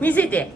見せて。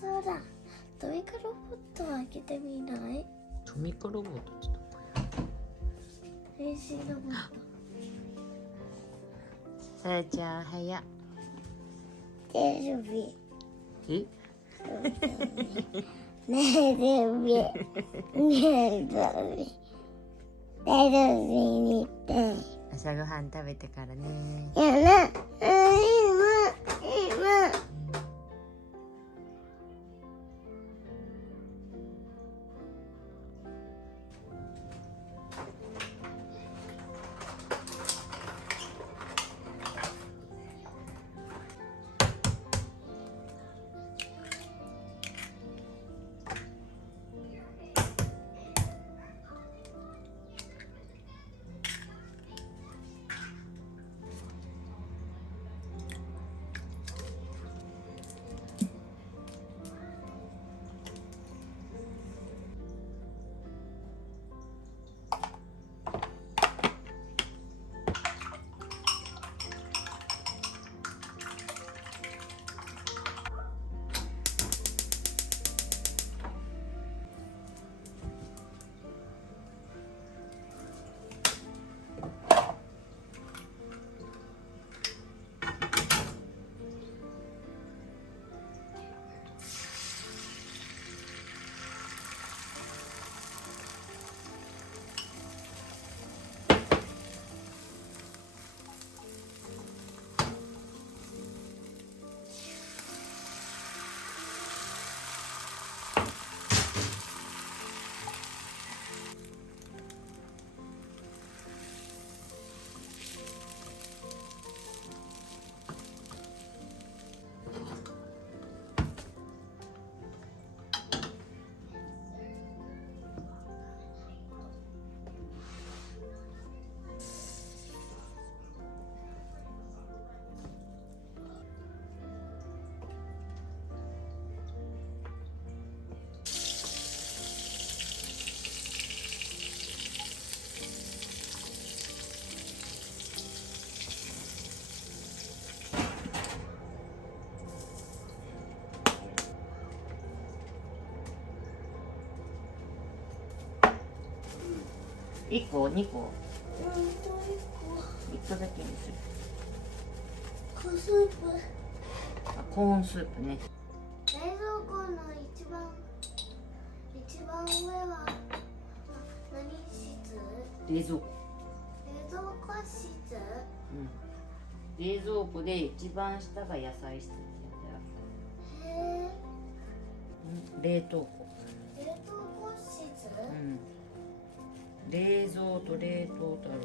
そうだ、トミカロボットを開けてみない？トミカロボットってどこや。変身ロボット。さらちゃん早っ。テレビ。え？テレビ。テレビ見て。朝ごはん食べてからね。やな。今。1個2個うん、もう1個だけにする。一個スープ。あ、コーンスープね。冷蔵庫の一番上は何室？冷蔵庫。冷蔵庫室？うん。冷蔵庫で一番下が野菜室ってへえ。やつ。冷凍庫。冷凍庫室？うん。冷蔵と冷凍とある。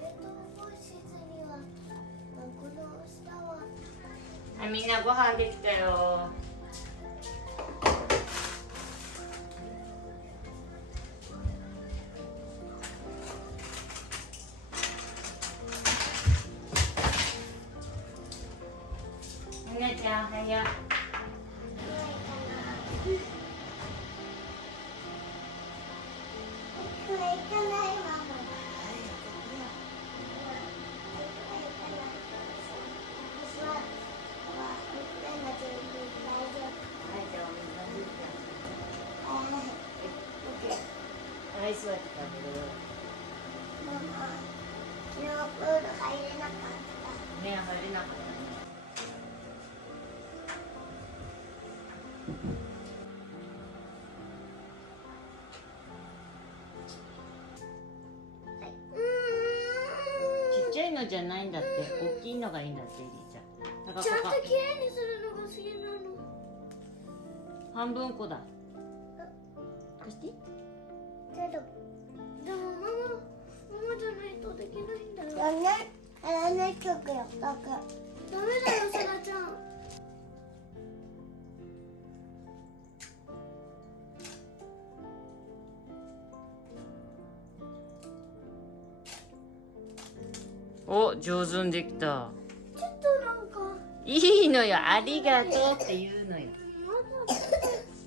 冷凍庫室にはこの下は。はい、みんなご飯できたよ。みなちゃん、はや。これ行かないママ。私は今全部大丈夫。はい、じゃあお水飲んできた。はい。アイスは食べる。ママ、昨日プール入れなかった。ね、入れなかったね。ちっちゃいのじゃないんだって、大きいのがいいんだって、エリーちゃん。ちゃんと綺麗にするのが好きなの。半分こだ。貸して。でもママじゃないとできないんだよ。やらない曲よ、ダメだよ、さらちゃん。お、上手にできた。ちょっとなんか。いいのよ、ありがとうって言うのよ。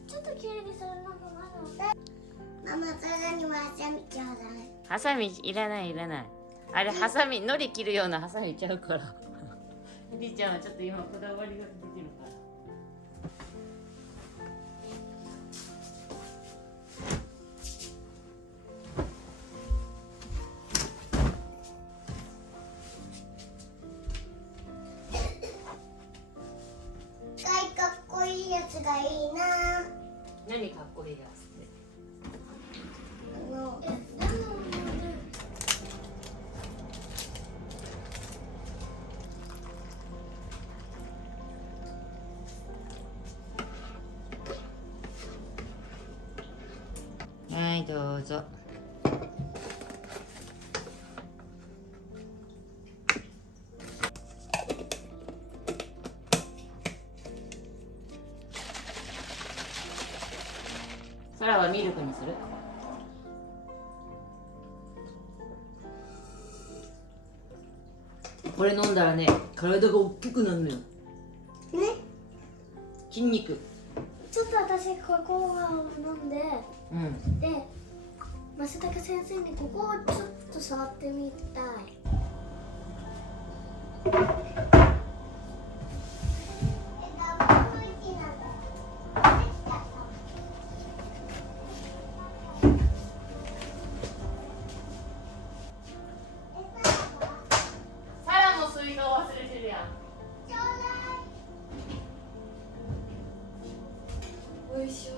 ちょっと綺麗にするのがまだ。ママ、さらにはハサミちょうだい。ハサミいらないいらない。あれハサミ、のり切るようなハサミちゃうから。エリーちゃんはちょっと今こだわりが出てるから。かっこいいやつがいいな。何かっこいいやつって。はい、どうぞ。サラはミルクにする？これ飲んだらね、体が大きくなるのよ。ね。筋肉。ちょっと私ここを飲んで、うん。で、増竹先生にここをちょっと触ってみたい。サラも水筒忘れてるやん。よいしょ。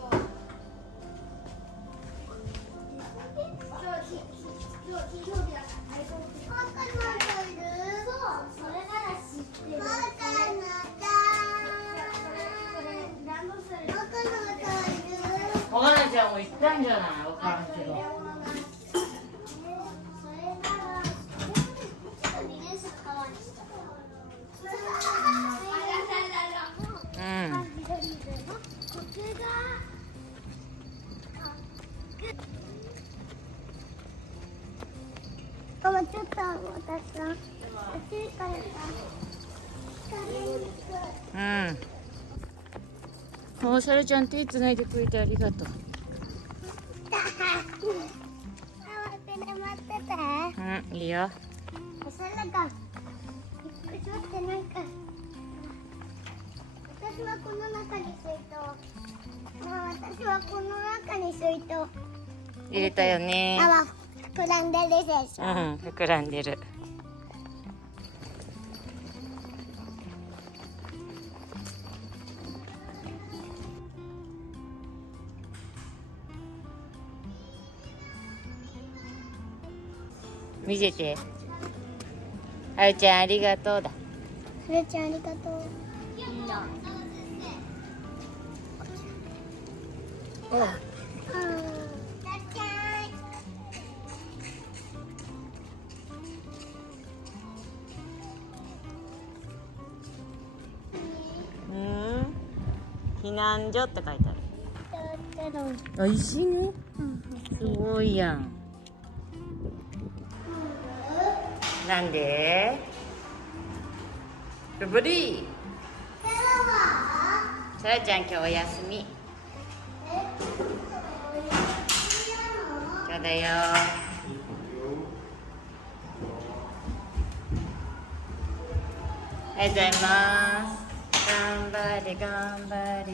おかなちゃんも行ったんじゃない？わからんけど。うん。ママちょっと私は暑いからさ。うん。お、サラちゃん手つないでくれてありがとう。待ってて。うん、いいよ。それがちょっとなんか私はこの中に水筒。私はこの中に水筒入れたよね。あ、膨らんでるでしょ。膨らんでる。見せて。はるちゃんありがとうだ。はるちゃんありがとう。避難所って書いてある。あ、石ね。すごいやん。なんで？ルブリー。さらちゃん今日お休み。今日だよ。ありがとうございます。頑張れ頑張れ。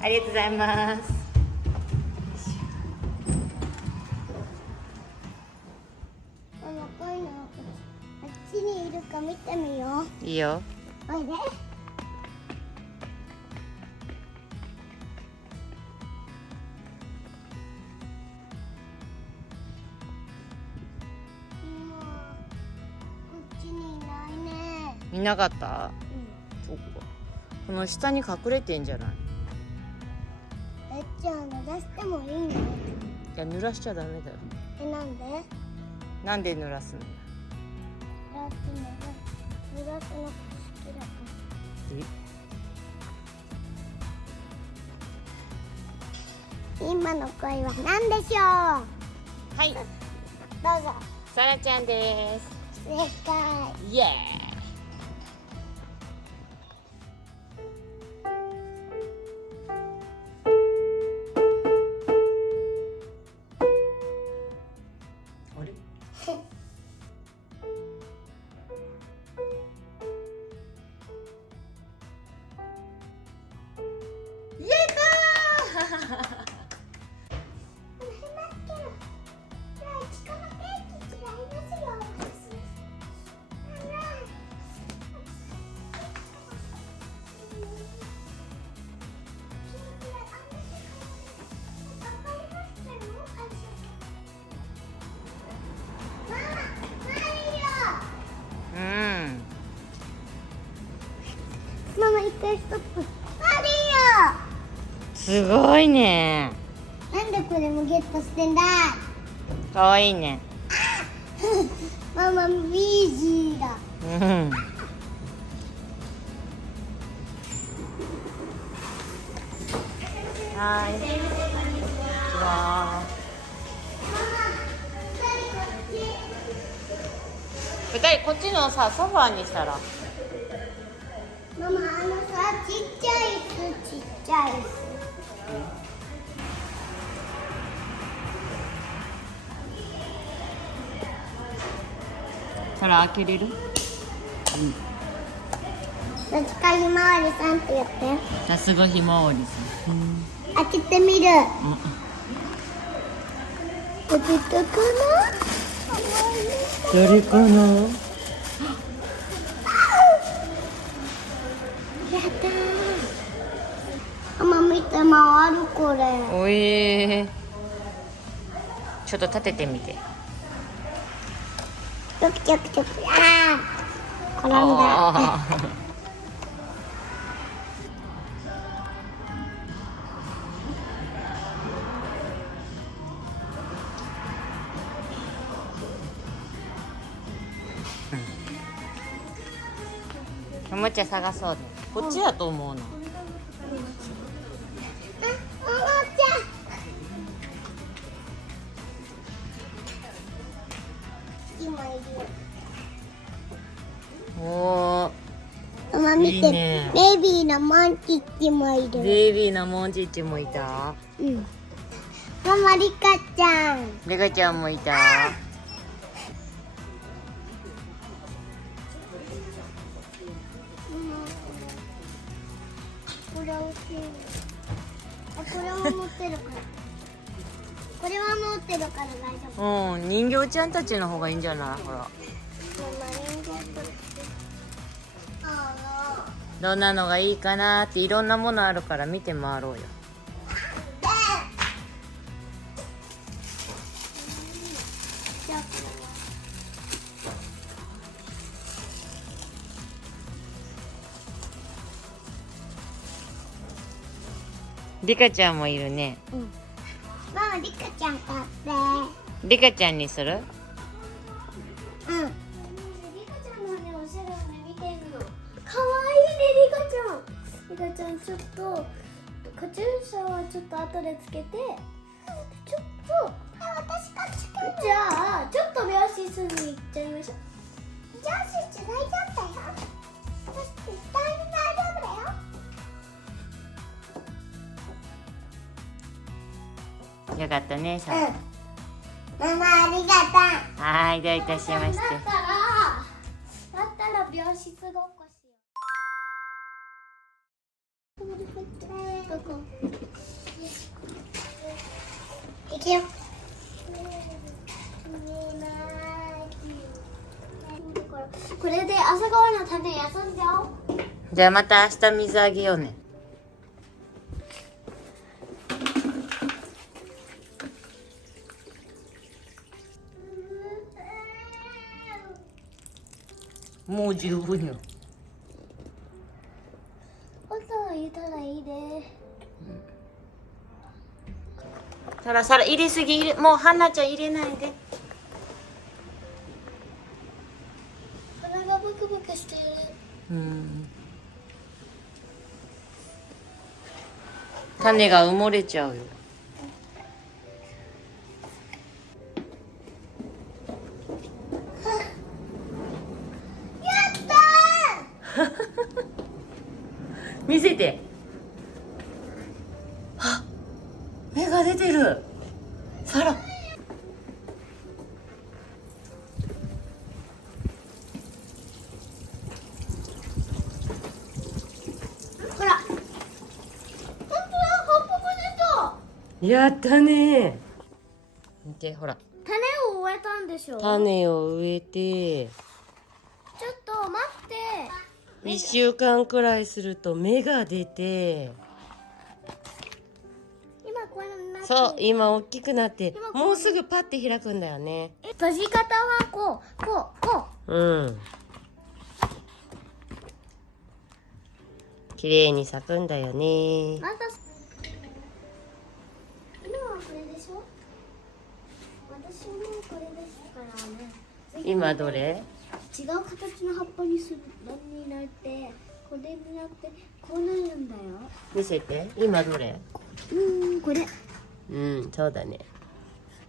ありがとうございます。ママこういうのあっちにいるか見てみよう。いいよ。おいで。見なかった？そっか。この下に隠れてんじゃない？じゃあ濡らしてもいいの？いや濡らしちゃダメだよ。なんで？なんで濡らすの？濡らすの好きだから。今の声は何でしょう？はい。どうぞ。さらちゃんです。正解。イエーイ。あれ？言えたー。ママ一回ストップ。マリすごいね。オ。なんでこれもゲットしてんだ。かわいいね。ママビージーだ。はい。こんにちは。二人こっちのさソファーにしたら。ママさちっちゃい椅子ちっちゃい椅子。それ開けれる？どっちかひまわりさんって言って。さすがひまわりさん。開けてみる。開けたかな？誰かな？やったー。ママ見て回るこれ。おい。ちょっと立ててみて。ちょくちょくちょく。ああ。転んだ。おもちゃ探そうね。こっちだと思うの。おもちゃ。今いる。おー。ママ見て。いいね。ベイビーのモンチッチもいる。ベイビーのモンチッチもいた。うん。ママリカちゃん。リカちゃんもいた。これを持ってるから。ここれは持ってるから大丈夫。うん、人形ちゃんたちの方がいいんじゃない？ほら、どんなのがいいかなっていろんなものあるから見て回ろうよ。じゃあこれはリカちゃんもいるね。ママリカちゃん買って。リカちゃんにする？リカちゃんのねおしゃれをね見てるの。可愛いねリカちゃんちょっとカチューシャはちょっと後でつけて、ちょっと私がつける。じゃあちょっと美容室に行っちゃいましょう。美容室大丈夫だよ。私絶対に大丈夫だよ。よかったね、さん。ママありがとう。はい、どういたしまして。だったら美容室ごっこしよう。どこ？行けよ。これで朝ごはんのために遊んじゃおう。じゃあまた明日水あげようね。もう十分よ。音を入れたらいいで。さらさら入れすぎ、もうはなちゃん入れないで。鼻がブクブクしてる。種が埋もれちゃうよ。見せて。あ、芽が出てる。さら。ほら。本当だ、葉っぱが出た。やったね。見て、ほら。種を植えたんでしょ。種を植えて。ちょっと待って。1週間くらいすると芽が出て。今これになって。そう、今大きくなってもうすぐパッて開くんだよね。閉じ方はこう。うん、綺麗に咲くんだよね。また今はこれでしょ。私もこれですからね。今どれ？違う形の葉っぱにするのになって、これになってこうなるんだよ。見せて。今どれ？これ。そうだね。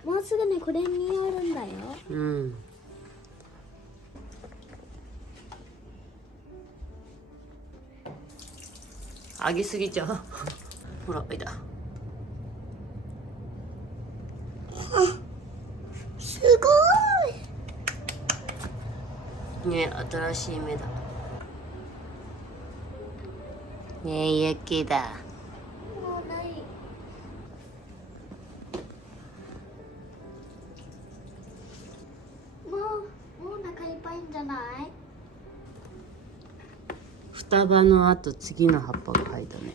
もうすぐねこれになるんだよ。あげすぎちゃう。ほら、いた。すごね、新しい芽だ。ねえ、雪だ。い。もうない。もうお腹いっぱいんじゃない？双葉の後、次の葉っぱが生えたね。